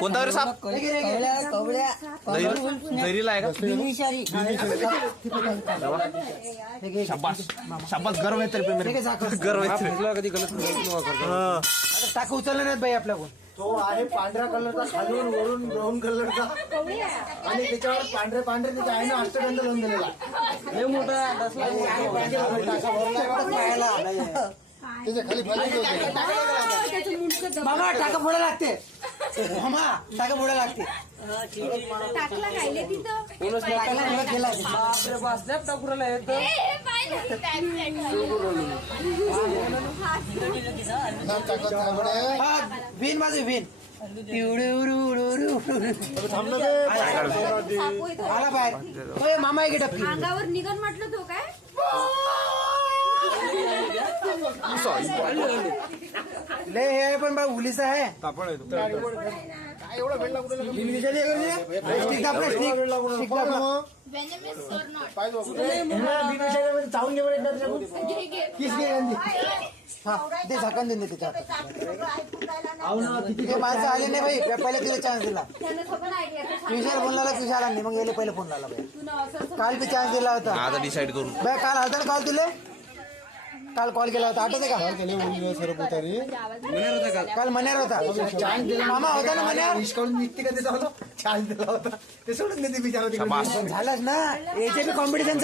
कोणता रे साप दहीला आहे का शाबास शाबास गर्व आहे तरी मेरे गर्व आहे कधी गलत टाका उचलले नाहीत बाई आपल्याकडून. तो आहे पांढऱ्या कलरचा खालून वरून ब्राऊन कलरचा आणि त्याच्यावर पांढरे पांढरे त्याच्या आईने अष्टगंध लावून दिलेला लय मोठा त्याच्या खाली मामा टाका फोडा लागते. मामा टाका फोडा लागते. टाकला खायले तिथं विन माझे विन आला बाहेर. मामा एक टपकी अंगावर निघन म्हटलं तो काय लय हे आहे पण बा उलीचा आहे. चावून घे ते झाकण देऊन देते माणसं आले नाही भाई. पहिले तिला चान्स दिला. तुषार फोन लावला तुषार नाही मग गेले पहिले फोन लावला भाई. काल बी चान्स दिला होता. आता डिसाईड करू बाय काल होता ना कॉल तुले. काल कॉल केला होता आठवते का काल मन्यार होता मामा होता ना मन्यार. निष्काळून निघते का त्याचा चान्स दिला होता ते सोडून देते बिचारा शाबास झालंच ना याचे बी कॉम्पिटिशन